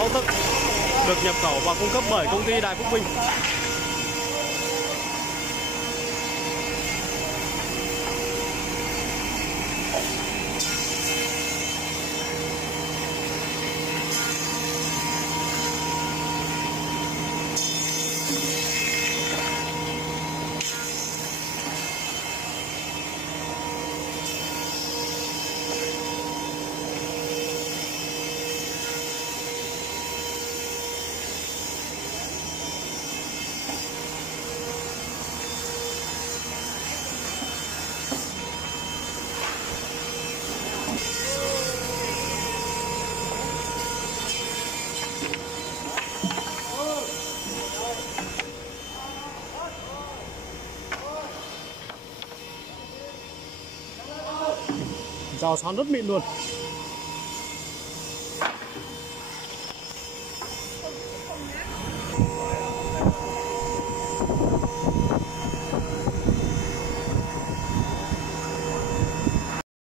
6 tấc, được nhập khẩu và cung cấp bởi công ty Đại Phúc Minh. Rào xoắn rất mịn luôn.